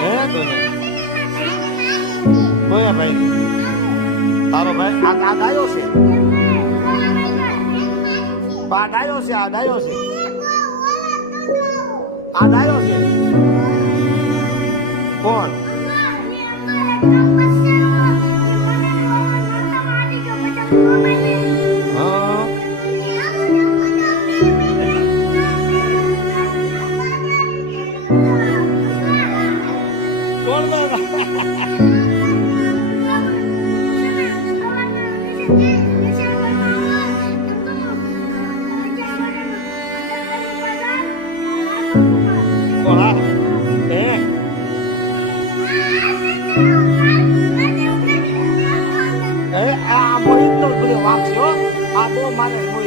હે તને કોઈ ભાઈ તારો ભાઈ આ ડાયો છે આ ડાયો છે આ ડાયો છે આ ડાયો છે કોણ આ મોહિત તો બધું વાપસ્યો આ બહુ મારે